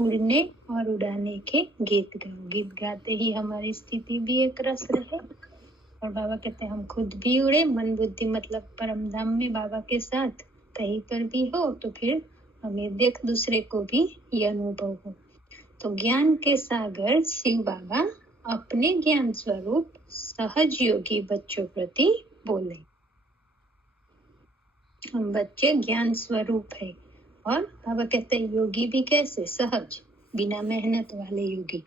उड़ने और उड़ाने के गीत गाओ। गीत गाते ही हमारी स्थिति भी एक रस रहे। और बाबा कहते हैं हम खुद भी उड़े, मन बुद्धि मतलब परम धाम में बाबा के साथ कहीं पर भी हो, तो फिर हमें देख दूसरे को भी ये अनुभव हो। तो ज्ञान के सागर शिव बाबा अपने ज्ञान स्वरूप सहज योगी बच्चों प्रति बोले। हम बच्चे ज्ञान स्वरूप है। और बाबा कहते हैं योगी भी कैसे? सहज, बिना मेहनत वाले योगी।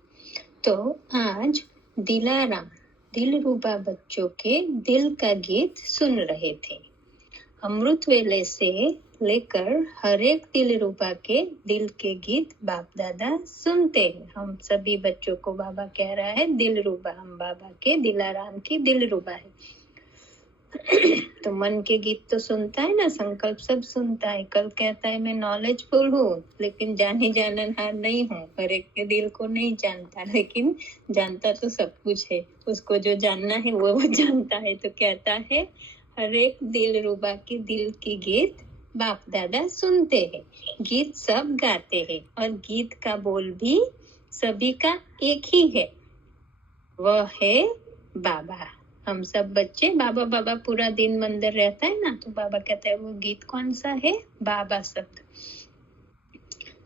तो आज दिलाराम दिलरुबा बच्चों के दिल का गीत सुन रहे थे। अमृत वेले से लेकर हर एक दिलरुबा के दिल के गीत बाप दादा सुनते हैं। हम सभी बच्चों को बाबा कह रहा है दिलरुबा, हम बाबा के दिलाराम की दिलरुबा है। तो मन के गीत तो सुनता है ना, संकल्प सब सुनता है। कल कहता है मैं नॉलेजफुल हूँ लेकिन जानी जाननहार नहीं हूँ, हर एक के दिल को नहीं जानता, लेकिन जानता तो सब कुछ है। उसको जो जानना है वो जानता है। तो कहता है हर एक दिलरुबा के दिल के गीत बाप दादा सुनते हैं। गीत सब गाते हैं और गीत का बोल भी सभी का एक ही है, वह है बाबा। हम सब बच्चे बाबा बाबा पूरा दिन मंदिर रहता है ना, तो बाबा कहता है वो गीत कौन सा है? बाबा शब्द।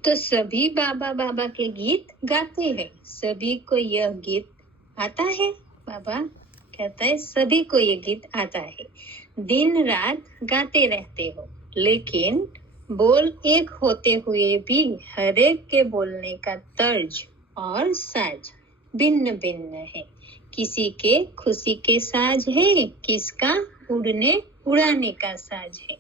तो सभी बाबा बाबा के गीत गाते हैं। सभी को यह गीत आता है। बाबा कहता है सभी को ये गीत आता है। दिन रात गाते रहते हो, लेकिन बोल एक होते हुए भी हर एक के बोलने का तर्ज और साज भिन्न भिन्न है। किसी के खुशी के साज है, किसका उड़ने उड़ाने का साज है,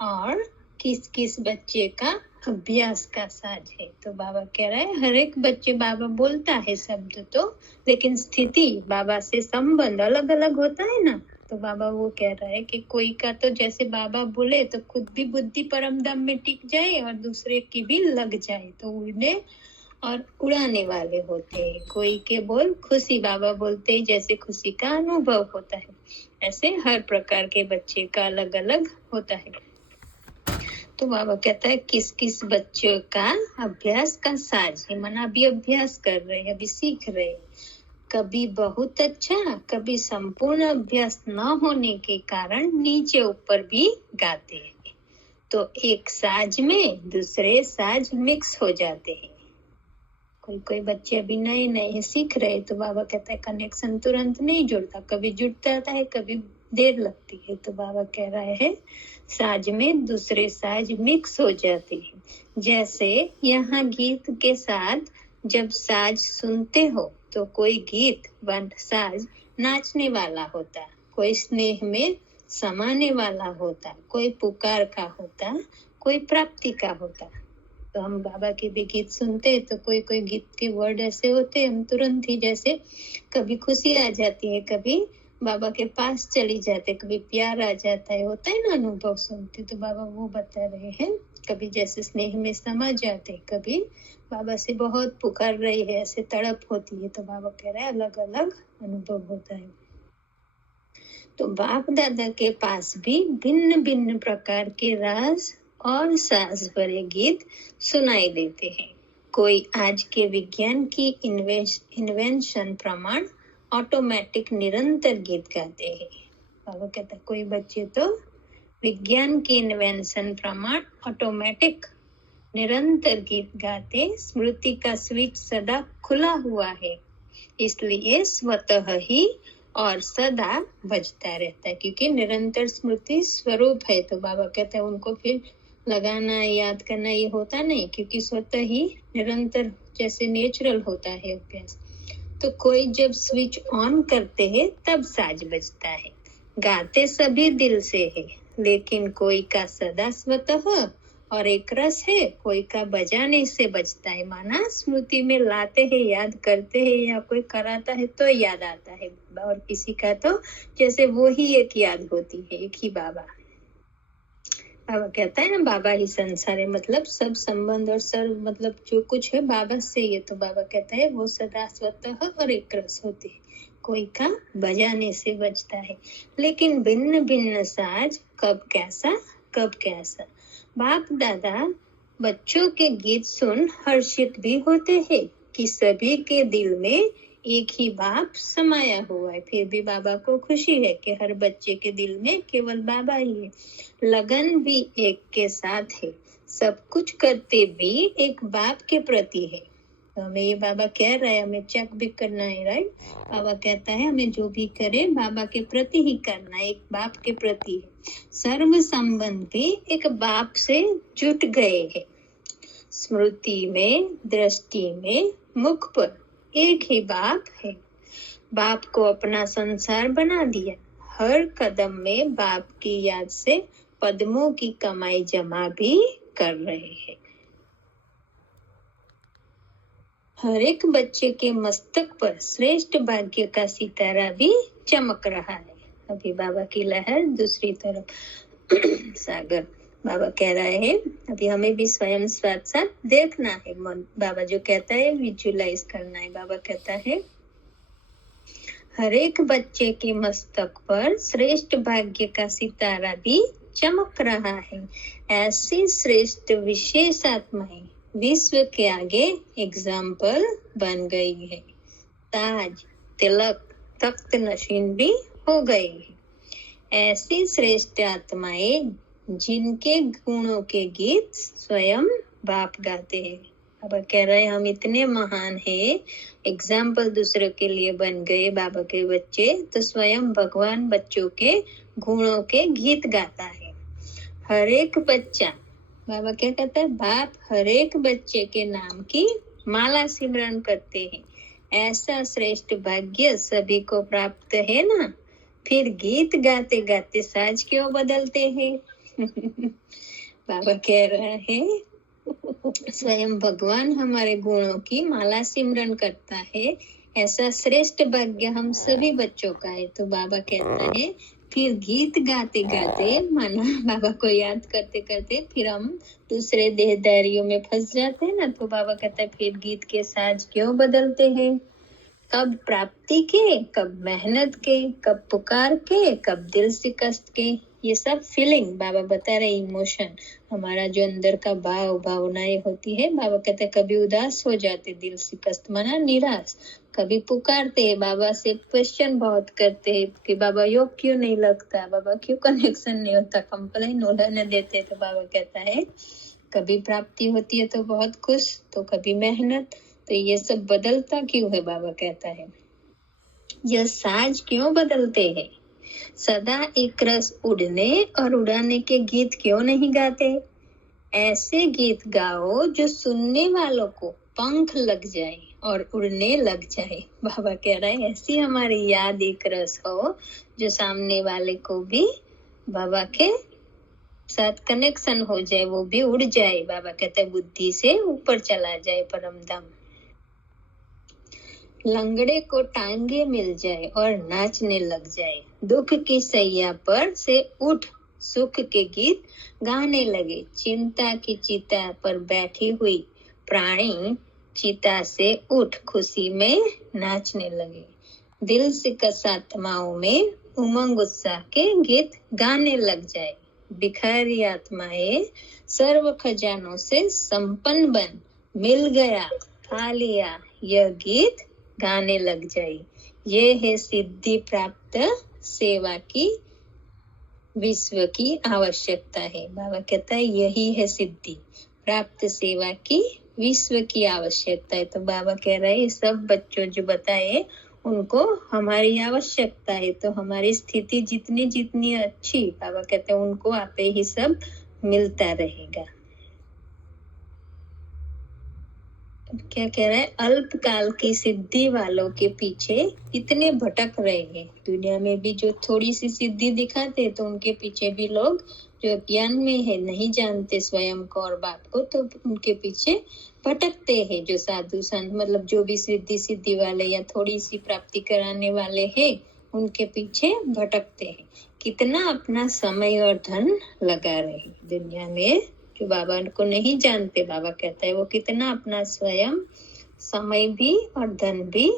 और किस किस बच्चे का अभ्यास का साज है। तो बाबा कह रहा है हर एक बच्चे बाबा बोलता है शब्द तो, लेकिन स्थिति बाबा से संबंध अलग अलग होता है ना। तो बाबा वो कह रहा है कि कोई का तो जैसे बाबा बोले तो खुद भी बुद्धि परम धाम में टिक जाए और दूसरे की भी लग जाए, तो उड़ने और उड़ाने वाले होते हैं। कोई के बोल खुशी बाबा बोलते हैं जैसे खुशी का अनुभव होता है, ऐसे हर प्रकार के बच्चे का अलग अलग होता है। तो बाबा कहता है किस किस बच्चों का अभ्यास का साज है, मना भी अभ्यास कर रहे हैं, अभी सीख रहे हैं। कभी बहुत अच्छा, कभी संपूर्ण अभ्यास न होने के कारण नीचे ऊपर भी गाते हैं। तो एक साज में दूसरे साज मिक्स हो जाते हैं। कोई कोई बच्चे अभी नए नए सीख रहे, तो बाबा कहता है कनेक्शन तुरंत नहीं जुड़ता, कभी जुड़ता है कभी देर लगती है। तो बाबा कह रहे हैं साज में दूसरे साज मिक्स हो जाते हैं। जैसे यहाँ गीत के साथ जब साज सुनते हो तो कोई गीत व साज नाचने वाला होता, कोई स्नेह में समाने वाला होता, कोई पुकार का होता, कोई प्राप्ति का होता। तो हम बाबा के भी गीत सुनते हैं तो कोई कोई गीत के वर्ड ऐसे होते हैं हम तुरंत ही जैसे कभी खुशी आ जाती है, कभी बाबा के पास चली जाते, कभी प्यार आ जाता है, होता है ना अनुभव सुनते। तो बाबा वो बता रहे हैं कभी जैसे स्नेह में समा जाते, कभी बाबा से बहुत पुकार रही है, ऐसे तड़प होती है। तो बाबा कह रहे हैं अलग अलग अनुभव होता है। तो बाप दादा के पास भी भिन्न भिन्न प्रकार के राज और साज भरे गीत सुनाई देते हैं। कोई आज के विज्ञान की इन्वेंशन प्रमाण ऑटोमेटिक निरंतर गीत गाते हैं। बाबा कहता है कोई बच्चे तो विज्ञान की इन्वेंशन प्रमाण ऑटोमेटिक निरंतर गीत गाते, स्मृति का स्विच सदा खुला हुआ है, इसलिए स्वतः ही और सदा बजता रहता है, क्योंकि निरंतर स्मृति स्वरूप है। तो बाबा कहते हैं उनको फिर लगाना याद करना ये होता नहीं, क्योंकि स्वतः ही निरंतर जैसे नेचुरल होता है अभ्यास। तो कोई जब स्विच ऑन करते हैं तब साज बजता है। गाते सभी दिल से है, लेकिन कोई का सदा स्वतः और एक रस है, कोई का बजाने से बजता है, माना स्मृति में लाते हैं, याद करते हैं या कोई कराता है तो याद आता है, और किसी का तो जैसे वो ही एक याद होती है, एक ही बाबा। बाबा कहता है ना बाबा ही संसार है, मतलब सब संबंध और सब मतलब जो कुछ है बाबा से। ये तो बाबा कहता है वो सदा स्वतः और एक रस होते हैं, कोई का बजाने से बजता है, लेकिन भिन्न भिन्न साज कब कैसा कब कैसा। बाप दादा बच्चों के गीत सुन हर्षित भी होते हैं कि सभी के दिल में एक ही बाप समाया हुआ है। फिर भी बाबा को खुशी है कि हर बच्चे के दिल में केवल बाबा ही है। लगन भी एक के साथ है, सब कुछ करते भी एक बाप के प्रति है। तो हमें ये बाबा कह रहे हैं, हमें चेक भी करना है, राइट। बाबा कहता है हमें जो भी करे बाबा के प्रति ही करना, एक बाप के प्रति है। सर्व संबंध भी एक बाप से जुट गए हैं। स्मृति में, दृष्टि में, मुख पर एक ही बाप है। बाप को अपना संसार बना दिया। हर कदम में बाप की याद से पद्मों की कमाई जमा भी कर रहे हैं। हर एक बच्चे के मस्तक पर श्रेष्ठ भाग्य का सितारा भी चमक रहा है। अभी बाबा की लहर दूसरी तरफ सागर। बाबा कह रहे हैं अभी हमें भी स्वयं साथ साथ देखना है। बाबा जो कहता है विजुअलाइज करना है। बाबा कहता है हर एक बच्चे के मस्तक पर श्रेष्ठ भाग्य का सितारा भी चमक रहा है। ऐसी श्रेष्ठ विशेष आत्माएं विश्व के आगे एग्जाम्पल बन गई है। ताज, तिलक, तख्त नशीन भी हो गए हैं। ऐसी श्रेष्ठ आत्माएं जिनके गुणों के गीत स्वयं बाप गाते हैं। अब कह रहे हैं हम इतने महान हैं, एग्जाम्पल दूसरों के लिए बन गए बाबा के बच्चे, तो स्वयं भगवान बच्चों के गुणों के गीत गाता है। हर एक बच्चा, बाबा क्या कहता है, बाप हर एक बच्चे के नाम की माला सिमरन करते हैं। ऐसा श्रेष्ठ भाग्य सभी को प्राप्त है ना। फिर गीत गाते गाते साज क्यों बदलते हैं? बाबा कह रहा है स्वयं भगवान हमारे गुणों की माला सिमरन करता है। ऐसा श्रेष्ठ भाग्य हम सभी बच्चों का है। तो बाबा कहता है फिर गीत गाते गाते, माना बाबा को याद करते करते फिर हम दूसरे देहदारियों में फंस जाते हैं ना। तो बाबा कहता है फिर गीत के साज क्यों बदलते हैं? कब प्राप्ति के, कब मेहनत के, कब पुकार के, कब दिल शिकस्त के। ये सब फीलिंग बाबा बता रहे, इमोशन, हमारा जो अंदर का भावनाएं होती है। बाबा कहते हैं कभी उदास हो जाते, दिल शिकस्त माना निराश, कभी पुकारते हैं बाबा से, क्वेश्चन बहुत करते हैं कि बाबा योग क्यों नहीं लगता, बाबा क्यों कनेक्शन नहीं होता, कंप्लेन उड़ाने देते। तो बाबा कहता है कभी प्राप्ति होती है तो बहुत खुश, तो कभी मेहनत, तो ये सब बदलता क्यों है? बाबा कहता है यह साज क्यों बदलते हैं? सदा एक रस उड़ने और उड़ाने के गीत क्यों नहीं गाते? ऐसे गीत गाओ जो सुनने वालों को पंख लग जाए और उड़ने लग जाए। बाबा कह रहे हैं ऐसी हमारी याद एक रस हो जो सामने वाले को भी बाबा के साथ कनेक्शन हो जाए, वो भी उड़ जाए। बाबा कहते हैं बुद्धि से ऊपर चला जाए परम धाम। लंगड़े को टांगे मिल जाए और नाचने लग जाए। दुख की सैया पर से उठ सुख के गीत गाने लगे। चिंता की चिता पर बैठी हुई प्राणी चिता से उठ खुशी में नाचने लगे। दिल से कसात्माओं में उमंग उत्साह के गीत गाने लग जाए। बिखारी आत्माएं सर्व खजानों से संपन्न बन मिल गया खा लिया, यह गीत गाने लग जाए। ये है सिद्धि प्राप्त सेवा की विश्व की आवश्यकता है। बाबा कहता है यही है सिद्धि प्राप्त सेवा की विश्व की आवश्यकता है। तो बाबा कह रहे हैं सब बच्चों जो बताए उनको हमारी आवश्यकता है। तो हमारी स्थिति जितनी जितनी अच्छी, बाबा कहते हैं उनको आपे ही सब मिलता रहेगा। क्या कह रहा है, अल्पकाल की सिद्धि वालों के पीछे इतने भटक रहे हैं। दुनिया में भी जो थोड़ी सी सिद्धि दिखाते तो उनके पीछे भी लोग जो ज्ञान में है, नहीं जानते स्वयं को और बाप को, तो उनके पीछे भटकते हैं। जो साधु संत मतलब जो भी सिद्धि वाले या थोड़ी सी प्राप्ति कराने वाले हैं, उनके पीछे भटकते हैं। कितना अपना समय और धन लगा रहे दुनिया में, जो बाबा को नहीं जानते। बाबा कहता है वो कितना अपना स्वयं समय भी और धन भी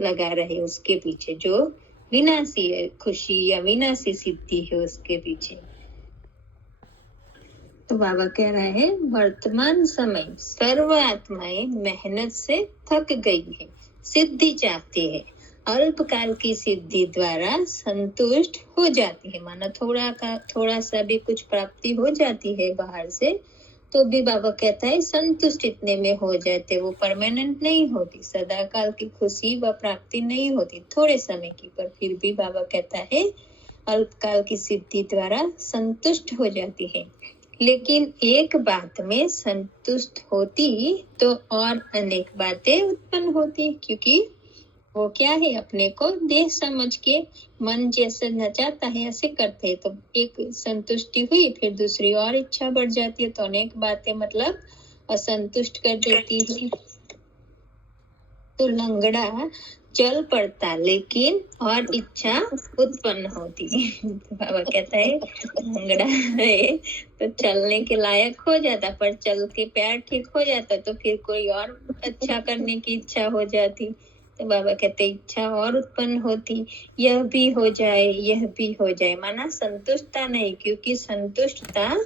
लगा रहे उसके पीछे, जो विनाशी खुशी या विनाशी सिद्धि है उसके पीछे। तो बाबा कह रहे हैं वर्तमान समय सर्व आत्माएं मेहनत से थक गई है, सिद्धि चाहती है, अल्पकाल की सिद्धि द्वारा संतुष्ट हो जाती है। माना थोड़ा सा भी कुछ प्राप्ति हो जाती है बाहर से, तो भी बाबा कहता है संतुष्ट इतने में हो जाते, वो परमानेंट नहीं होती, सदा काल की खुशी व प्राप्ति नहीं होती, थोड़े समय की, पर फिर भी बाबा कहता है अल्पकाल की सिद्धि द्वारा संतुष्ट हो जाती है। लेकिन एक बात में संतुष्ट होती तो और अनेक बातें उत्पन्न होती, क्योंकि वो क्या है, अपने को देह समझ के मन जैसे नचाता है ऐसे करते हैं, तो एक संतुष्टि हुई, फिर दूसरी और इच्छा बढ़ जाती है, तो अनेक बातें मतलब असंतुष्ट कर देती है। तो लंगड़ा चल पड़ता लेकिन और इच्छा उत्पन्न होती है। तो बाबा कहता है लंगड़ा है तो चलने के लायक हो जाता, पर चल के पैर ठीक हो जाता तो फिर कोई और अच्छा करने की इच्छा हो जाती। तो बाबा कहते इच्छा और उत्पन्न होती, यह भी हो जाए यह भी हो जाए, माना संतुष्टता नहीं, क्योंकि संतुष्टता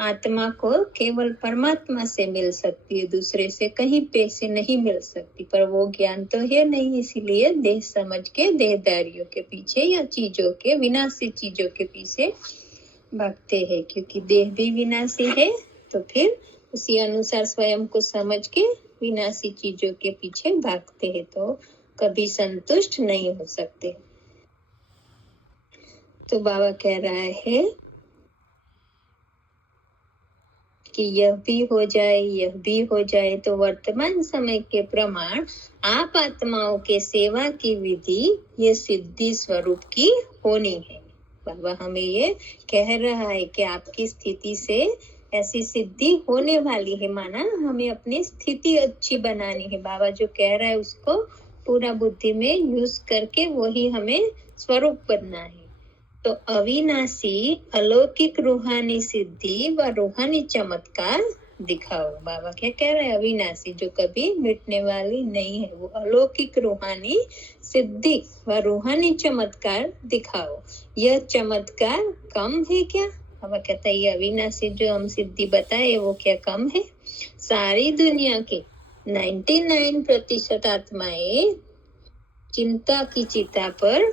आत्मा को केवल परमात्मा से मिल सकती है, दूसरे से कहीं पे से नहीं मिल सकती, पर वो ज्ञान तो है नहीं, इसीलिए देह समझ के देहदारियों के पीछे या चीजों के विनाशी चीजों के पीछे भागते हैं, क्योंकि देह भी विनाशी है, तो फिर उसी अनुसार स्वयं को समझ के विनाशी चीजों के पीछे भागते हैं, तो कभी संतुष्ट नहीं हो सकते। तो बाबा कह रहा है कि यह भी हो जाए यह भी हो जाए, तो वर्तमान समय के प्रमाण आप आत्माओं के सेवा की विधि ये सिद्धि स्वरूप की होनी है। बाबा हमें ये कह रहा है कि आपकी स्थिति से ऐसी सिद्धि होने वाली है, माना हमें अपनी स्थिति अच्छी बनानी है। बाबा जो कह रहा है उसको पूरा बुद्धि में यूज करके वही हमें स्वरूप बनना है। तो अविनाशी अलौकिक रूहानी सिद्धि व रूहानी चमत्कार दिखाओ। बाबा क्या कह रहे हैं, अविनाशी जो कभी मिटने वाली नहीं है, वो अलौकिक रूहानी सिद्धि व रूहानी चमत्कार दिखाओ। यह चमत्कार कम है क्या? बाबा कहता है ये अविनाशी जो हम सिद्धि बताए वो क्या कम है? सारी दुनिया के 99% आत्माएं चिंता की चिता पर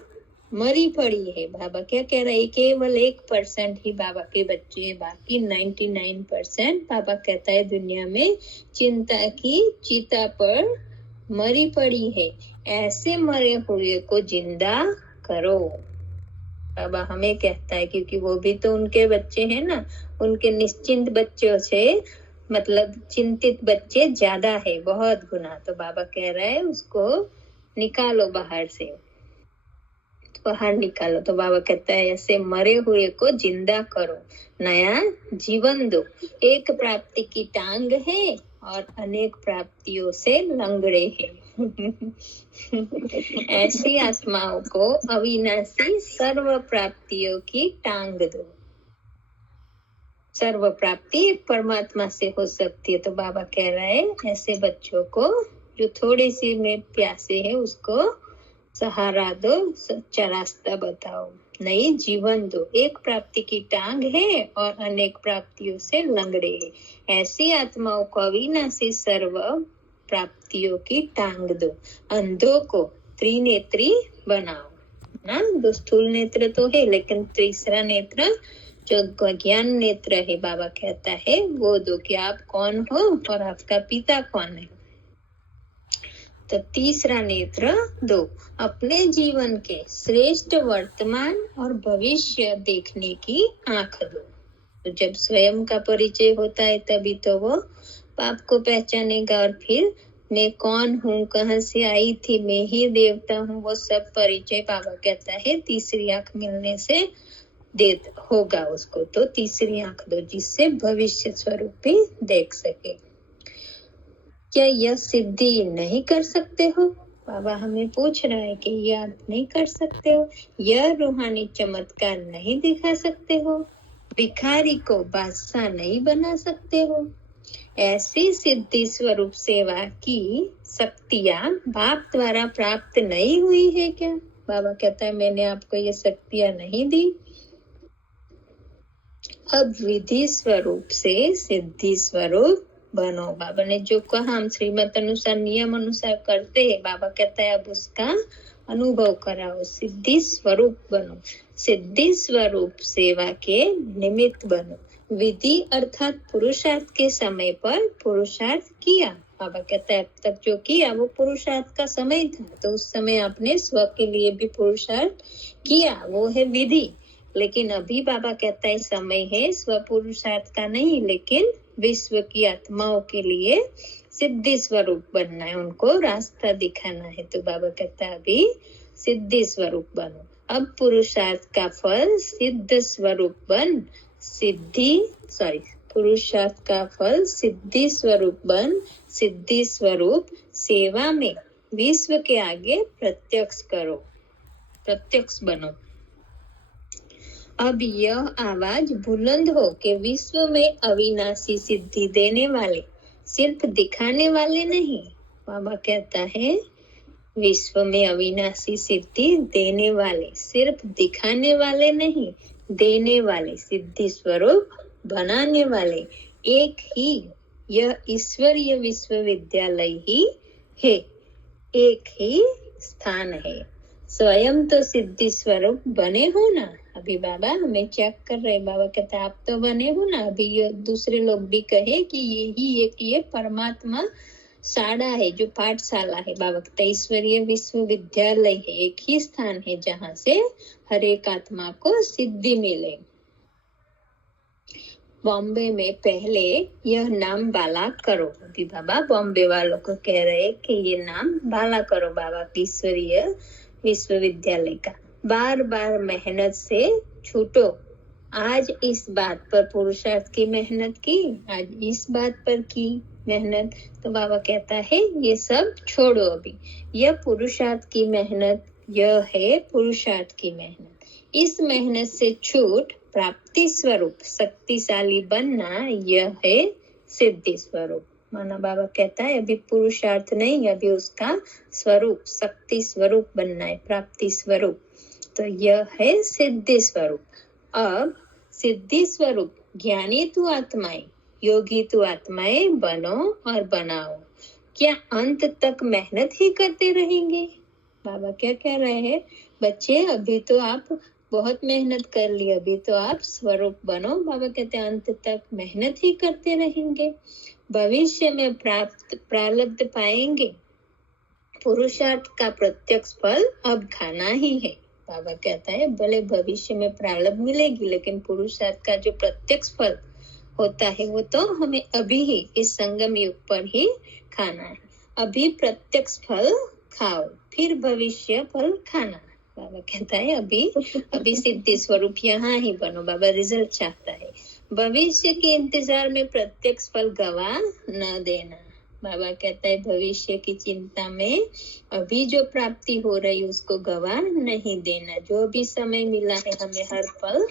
मरी पड़ी है। बाबा क्या कह रहे हैं, केवल 1% ही बाबा के बच्चे हैं, बाकी 99% बाबा कहता है दुनिया में चिंता की चिता पर मरी पड़ी है। ऐसे मरे हुए को जिंदा करो। बाबा हमें कहता है, क्योंकि वो भी तो उनके बच्चे हैं ना, उनके निश्चिंत बच्चों से मतलब चिंतित बच्चे ज्यादा है, बहुत गुना। तो बाबा कह रहे हैं उसको निकालो बाहर से, बाहर निकालो। तो बाबा कहता है ऐसे मरे हुए को जिंदा करो, नया जीवन दो। एक प्राप्ति की टांग है और अनेक प्राप्तियों से लंगड़े हैं। ऐसी आत्माओं को अविनाशी सर्व प्राप्तियों की टांग दो। सर्व प्राप्ति परमात्मा से हो सकती है। तो बाबा कह रहे हैं ऐसे बच्चों को जो थोड़ी सी में प्यासे है उसको सहारा दो, सच्चा रास्ता बताओ, नई जीवन दो। एक प्राप्ति की टांग है और अनेक प्राप्तियों से लंगड़े हैं। ऐसी आत्माओं को अविनाशी सर्व प्राप्तियों की टांग दो। अंधों को त्रिनेत्री बनाओ ना, दो स्थूल नेत्र तो है, लेकिन तीसरा नेत्र जो ज्ञान नेत्र है, बाबा कहता है वो दो कि आप कौन हो और आपका पिता कौन है। तो तीसरा नेत्र दो, अपने जीवन के श्रेष्ठ वर्तमान और भविष्य देखने की आंख दो। तो जब स्वयं का परिचय होता है तभी तो वो पाप को पहचानेगा, और फिर मैं कौन हूँ, कहाँ से आई थी, मैं ही देवता हूँ, वो सब परिचय बाबा कहता है तीसरी आंख मिलने से होगा उसको। तो तीसरी आंख दो जिससे भविष्य स्वरूप भी देख सके। क्या यह सिद्धि नहीं कर सकते हो? बाबा हमें पूछ रहा है कि यह आप नहीं कर सकते हो, यह रूहानी चमत्कार नहीं दिखा सकते हो, भिखारी को बादशाह नहीं बना सकते हो। ऐसी सिद्धि स्वरूप सेवा की शक्तियां बाप द्वारा प्राप्त नहीं हुई है क्या? बाबा कहता है मैंने आपको ये शक्तियां नहीं दी। अब विधि स्वरूप से सिद्धि स्वरूप बनो। बाबा ने जो कहा हम श्रीमत अनुसार नियम अनुसार करते हैं, बाबा कहता है अब उसका अनुभव कराओ, सिद्धि स्वरूप बनो, सिद्धि स्वरूप सेवा के निमित्त बनो। विधि अर्थात पुरुषार्थ के समय पर पुरुषार्थ किया। बाबा कहता है अब तक जो किया वो पुरुषार्थ का समय था, तो उस समय आपने स्व के लिए भी पुरुषार्थ किया, वो है विधि। लेकिन अभी बाबा कहता है समय है स्व पुरुषार्थ का नहीं, लेकिन विश्व की आत्माओं के लिए सिद्धि स्वरूप बनना है, उनको रास्ता दिखाना है। तो बाबा कहता है अभी सिद्धि स्वरूप बनो। अब पुरुषार्थ का फल सिद्ध स्वरूप बन पुरुषार्थ का फल सिद्धि स्वरूप बन, सिद्धि स्वरूप सेवा में विश्व के आगे प्रत्यक्ष करो, प्रत्यक्ष बनो। अब यह आवाज बुलंद हो कि विश्व में अविनाशी सिद्धि देने वाले, सिर्फ दिखाने वाले नहीं। बाबा कहता है विश्व में अविनाशी सिद्धि देने वाले, सिर्फ दिखाने वाले नहीं, देने वाले, सिद्धि स्वरूप बनाने वाले एक ही यह ईश्वरीय विश्वविद्यालय ही है, एक ही स्थान है। स्वयं तो सिद्धि स्वरूप बने हो ना। अभी बाबा हमें चेक कर रहे, बाबा कहते हैं आप तो बने हो ना। अभी ये दूसरे लोग भी कहे कि यही एक ये परमात्मा शाला है, जो पाठशाला है। बाबा कहते ईश्वरीय विश्वविद्यालय है, एक ही स्थान है जहाँ से हर एक आत्मा को सिद्धि मिले। बॉम्बे में पहले यह नाम बाला करो। अभी बाबा बॉम्बे वालों को कह रहे कि ये नाम बाला करो बाबा ईश्वरीय विश्वविद्यालय का। बार बार मेहनत से छूटो। आज इस बात पर पुरुषार्थ की मेहनत की, आज इस बात पर की मेहनत, तो बाबा कहता है ये सब छोड़ो। अभी यह पुरुषार्थ की मेहनत, यह है पुरुषार्थ की मेहनत। इस मेहनत से छूट प्राप्ति स्वरूप शक्तिशाली बनना, यह है सिद्धि स्वरूप। माना बाबा कहता है अभी पुरुषार्थ नहीं, अभी उसका स्वरूप शक्ति स्वरूप बनना है, प्राप्ति स्वरूप। तो यह है सिद्धि स्वरूप। अब सिद्धि स्वरूप ज्ञानी तू आत्माएं, योगी तू आत्माएं बनो और बनाओ। क्या अंत तक मेहनत ही करते रहेंगे? बाबा क्या कह रहे हैं, बच्चे अभी तो आप बहुत मेहनत कर ली, अभी तो आप स्वरूप बनो। बाबा कहते हैं अंत तक मेहनत ही करते रहेंगे, भविष्य में प्राप्त प्रारब्ध पाएंगे। पुरुषार्थ का प्रत्यक्ष फल अब खाना ही है। बाबा कहता है भले भविष्य में प्रारब्ध मिलेगी, लेकिन पुरुषार्थ का जो प्रत्यक्ष फल होता है वो तो हमें अभी ही इस संगम युग पर ही खाना है। अभी प्रत्यक्ष फल खाओ, फिर भविष्य फल खाना। बाबा कहता है अभी सिद्धि स्वरूप यहाँ ही बनो। बाबा रिजल्ट चाहता है, भविष्य के इंतजार में प्रत्यक्ष फल गवा न देना। बाबा कहता है भविष्य की चिंता में अभी जो प्राप्ति हो रही उसको गवा नहीं देना। जो भी समय मिला है हमें हर पल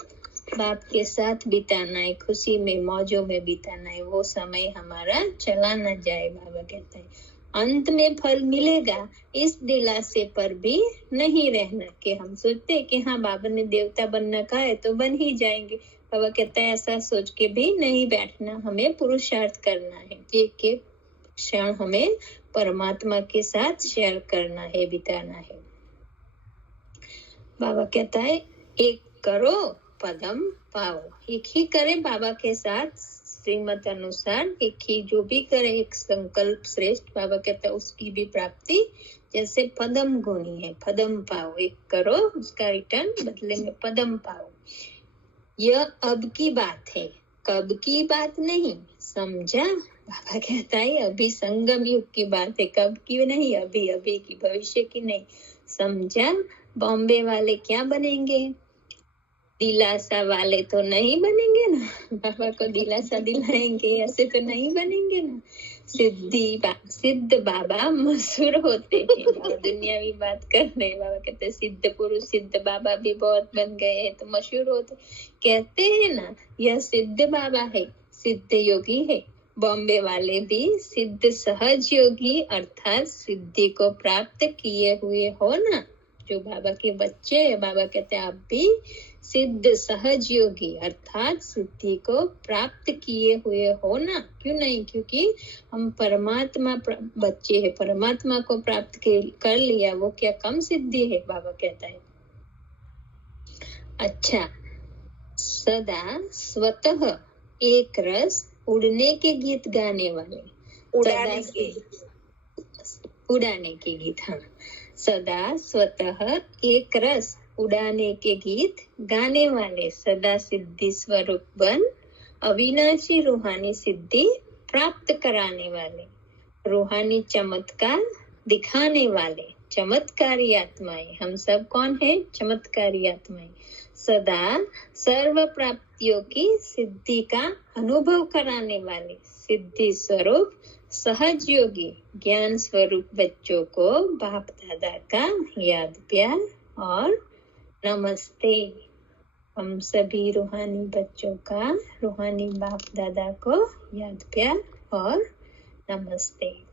बाप के साथ बिताना है, खुशी में मौजों में बिताना है, वो समय हमारा चला न जाए। बाबा कहता है अंत में फल मिलेगा, इस दिलासे पर भी नहीं रहना कि हम सोचते हैं कि हाँ बाबा ने देवता बनना कहा है तो बन ही जाएंगे। बाबा कहता है ऐसा सोच के भी नहीं बैठना, हमें पुरुषार्थ करना है, एक एक क्षण हमें परमात्मा के साथ शेयर करना है, बिताना है। बाबा कहता है एक करो पदम पाओ, एक ही करे बाबा के साथ श्रीमत अनुसार, एक ही जो भी करे एक संकल्प श्रेष्ठ। बाबा कहता है उसकी भी प्राप्ति जैसे पदम गुनी है, पदम पाओ। एक करो उसका रिटर्न बदले में पदम पाओ। यह अब की बात है, कब की बात नहीं, समझा? बाबा कहता है अभी संगम युग की बात है, कब की नहीं, अभी अभी की, भविष्य की नहीं, समझा? बॉम्बे वाले क्या बनेंगे? दिलासा वाले तो नहीं बनेंगे ना, बाबा को दिलासा दिलाएंगे ऐसे तो नहीं बनेंगे ना। सिद्ध बाबा मशहूर होते हैं, दुनियावी बात कर रहे। बाबा कहते हैं सिद्ध पुरुष सिद्ध बाबा भी बहुत बन गए हैं तो मशहूर होते, कहते हैं ना यह सिद्ध बाबा है, सिद्ध योगी है। बॉम्बे वाले भी सिद्ध सहज योगी अर्थात सिद्धि को प्राप्त किए हुए हो ना। जो बाबा के बच्चे हैं, बाबा कहते हैं आप भी सिद्ध सहज योगी अर्थात सिद्धि को प्राप्त किए हुए हो ना। क्यों नहीं? क्योंकि हम परमात्मा बच्चे हैं, परमात्मा को प्राप्त कर लिया, वो क्या कम सिद्धि है? बाबा कहता है। अच्छा, सदा स्वतः एक रस उड़ने के गीत गाने वाले, उड़ाने के गीत, हाँ, सदा स्वतः एक रस उड़ाने के गीत गाने वाले, सदा सिद्धि स्वरूप बन अविनाशी रूहानी सिद्धि प्राप्त कराने वाले, रूहानी चमत्कार दिखाने वाले, चमत्कारी आत्माएं। हम सब कौन है? चमत्कारी आत्माएं। सदा सर्व प्राप्तियों की सिद्धि का अनुभव कराने वाले, सिद्धि स्वरूप सहज योगी ज्ञान स्वरूप बच्चों को बाप दादा का याद प्यार और नमस्ते। हम सभी रूहानी बच्चों का रूहानी बाप दादा को याद प्यार और नमस्ते।